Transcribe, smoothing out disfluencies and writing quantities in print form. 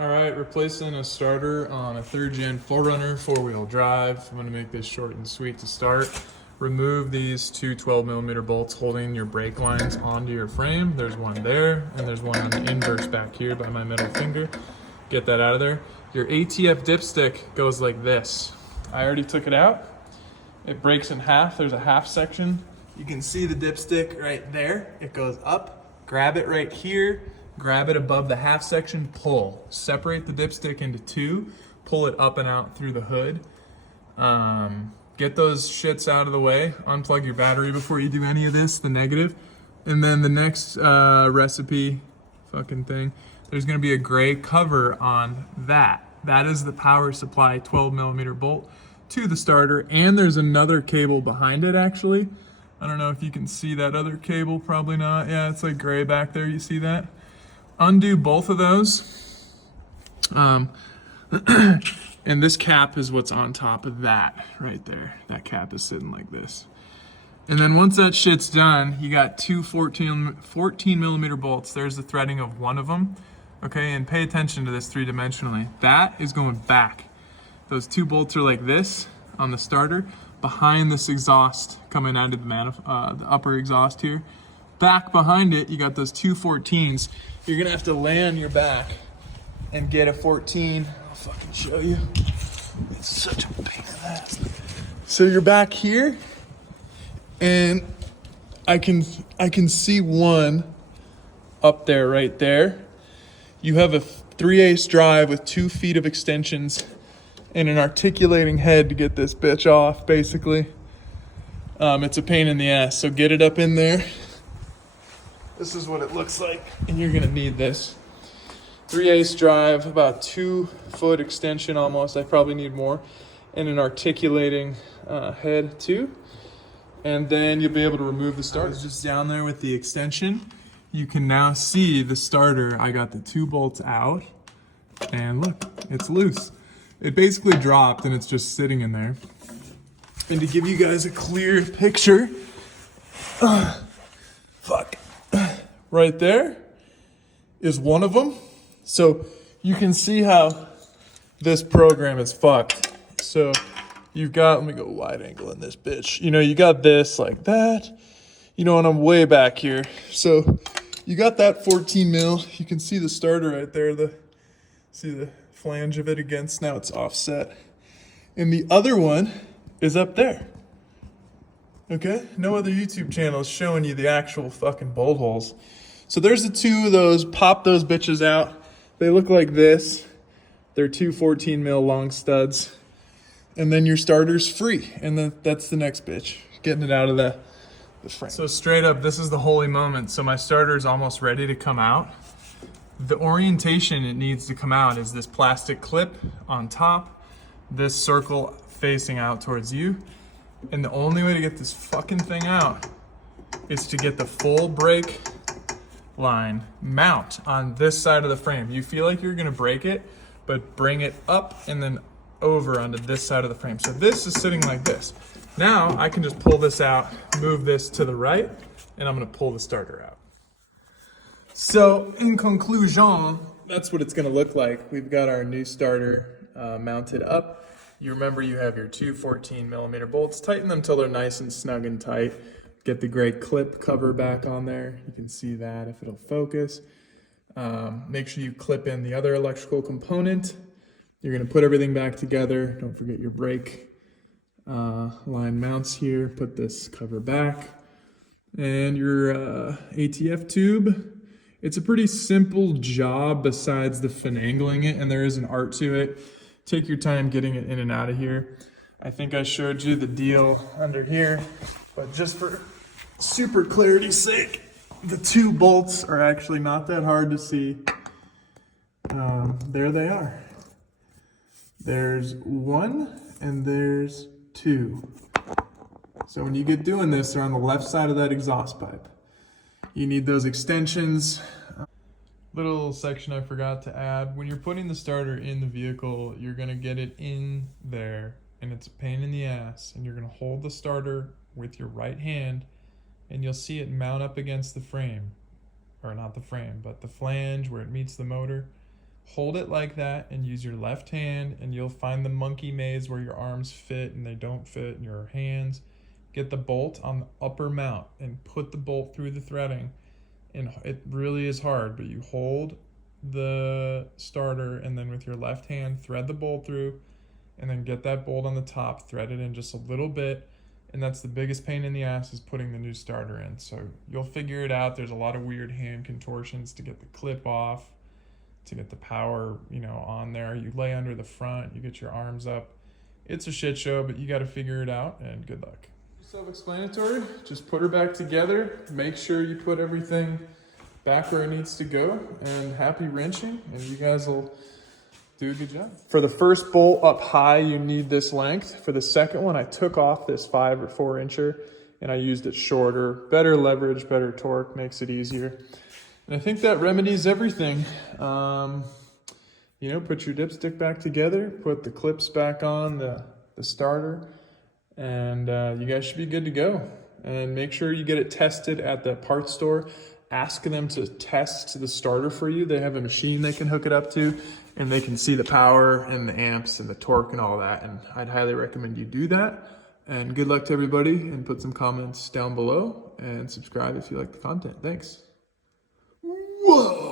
All right, replacing a starter on a 3rd-gen 4Runner 4-wheel drive. I'm gonna make this short and sweet to start. Remove these two 12mm bolts holding your brake lines onto your frame. There's one there, and there's one on the inverse back here by my middle finger. Get that out of there. Your ATF dipstick goes like this. I already took it out. It breaks in half. There's a half section. You can see the dipstick right there. It goes up. Grab it right here. Grab it above the half section, pull. Separate the dipstick into two, pull it up and out through the hood. Get those shits out of the way. Unplug your battery before you do any of this, the negative. And then the next recipe fucking thing, there's gonna be a gray cover on that. That is the power supply 12mm bolt to the starter. And there's another cable behind it actually. I don't know if you can see that other cable, probably not. Yeah, it's like gray back there, you see that? Undo both of those. And this cap is what's on top of that right there. That cap is sitting like this. And then once that shit's done, you got two 14mm bolts. There's the threading of one of them. Okay, and pay attention to this 3-dimensionally. That is going back. Those two bolts are like this on the starter, behind this exhaust coming out of the upper exhaust here. Back behind it, you got those two 14s. You're gonna have to lay on your back and get a 14. I'll fucking show you. It's such a pain in the ass. So you're back here, and I can see one up there, right there. You have a 3/8 drive with 2 feet of extensions and an articulating head to get this bitch off, basically. It's a pain in the ass, so get it up in there. This is what it looks like, and you're gonna need this. 3/8 drive, about 2-foot extension almost. I probably need more. And an articulating head too. And then you'll be able to remove the starter. I was just down there with the extension. You can now see the starter. I got the 2 bolts out, and look, it's loose. It basically dropped, and it's just sitting in there. And to give you guys a clear picture, right there is one of them. So you can see how this program is fucked. So you've got, let me go wide angle in this bitch. You know, you got this like that, you know, and I'm way back here. So you got that 14 mil. You can see the starter right there. See the flange of it against, now it's offset. And the other one is up there. Okay, no other YouTube channel is showing you the actual fucking bolt holes. So there's the 2 of those, pop those bitches out. They look like this. They're 2 14 mil long studs. And then your starter's free. And then that's the next bitch, getting it out of the frame. So straight up, this is the holy moment. So my starter is almost ready to come out. The orientation it needs to come out is this plastic clip on top, this circle facing out towards you. And the only way to get this fucking thing out is to get the full brake line mount on this side of the frame. You feel like you're gonna break it, but bring it up and then over onto this side of the frame. So this is sitting like this. Now I can just pull this out, move this to the right, and I'm gonna pull the starter out. So in conclusion, that's what it's gonna look like. We've got our new starter mounted up. You remember you have your 2 14mm bolts. Tighten them till they're nice and snug and tight. Get the gray clip cover back on there. You can see that if it'll focus. Make sure you clip in the other electrical component. You're gonna put everything back together. Don't forget your brake line mounts here. Put this cover back. And your ATF tube. It's a pretty simple job besides the finagling it, and there is an art to it. Take your time getting it in and out of here. I think I showed you the deal under here, but just for super clarity's sake, the 2 bolts are actually not that hard to see. There they are. There's 1 and there's 2. So when you get doing this, they're on the left side of that exhaust pipe. You need those extensions. Little section I forgot to add. When you're putting the starter in the vehicle, you're gonna get it in there, and it's a pain in the ass. And you're gonna hold the starter with your right hand, and you'll see it mount up against the frame. Or not the frame, but the flange where it meets the motor. hold it like that and use your left hand, and you'll find the monkey maze where your arms fit and they don't fit in your hands. Get the bolt on the upper mount and put the bolt through the threading. And it really is hard, but you hold the starter and then with your left hand thread the bolt through, and then get that bolt on the top, thread it in just a little bit. And that's the biggest pain in the ass, is putting the new starter in. So you'll figure it out. There's a lot of weird hand contortions to get the clip off, to get the power, on there. You lay under the front, you get your arms up. It's a shit show, but you got to figure it out, and good luck. Self-explanatory. Just put her back together. Make sure you put everything back where it needs to go, and happy wrenching, and you guys will do a good job. For the first bolt up high, you need this length. For the second one, I took off this 5 or 4 incher and I used it shorter. Better leverage, better torque, makes it easier. And I think that remedies everything. Put your dipstick back together, put the clips back on the starter, and you guys should be good to go. And make sure you get it tested at the parts store. Ask them to test the starter for you. They have a machine they can hook it up to, and they can see the power and the amps and the torque and all that. And I'd highly recommend you do that. And good luck to everybody, and put some comments down below and subscribe if you like the content. Thanks. Whoa.